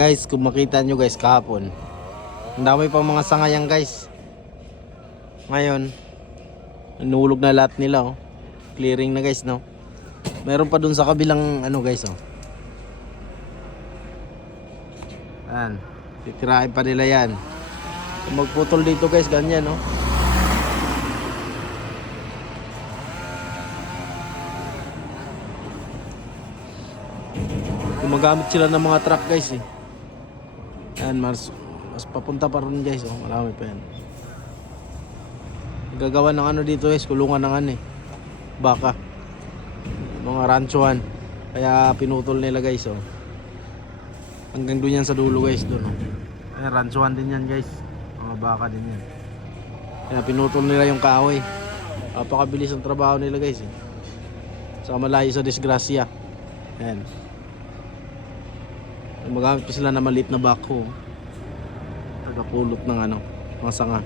Guys, kung makita nyo guys kahapon, ang dami pang mga sanga yan guys. Ngayon nulog na lahat nila oh. Clearing na guys no. Meron pa dun sa kabilang ano guys oh. Yan, titirahin pa nila yan. Kung magputol dito guys, ganyan no. Gumagamit sila ng mga truck guys eh. Yan, mas papunta pa rin guys oh. Marami pa yan. Gagawa ng ano dito guys, kulungan ng ano eh, baka, mga ranchuan. Kaya pinutol nila guys oh. Hanggang doon yan sa dulo guys, doon oh. Kaya ranchuan din yan guys, mga baka din yan. Kaya pinutol nila yung kahoy. Napakabilis ang trabaho nila guys eh. Sa malayo sa disgrasya. Ayan, magamit pa sila na maliit na backhoe, tagapulot ng ano, mga sanga.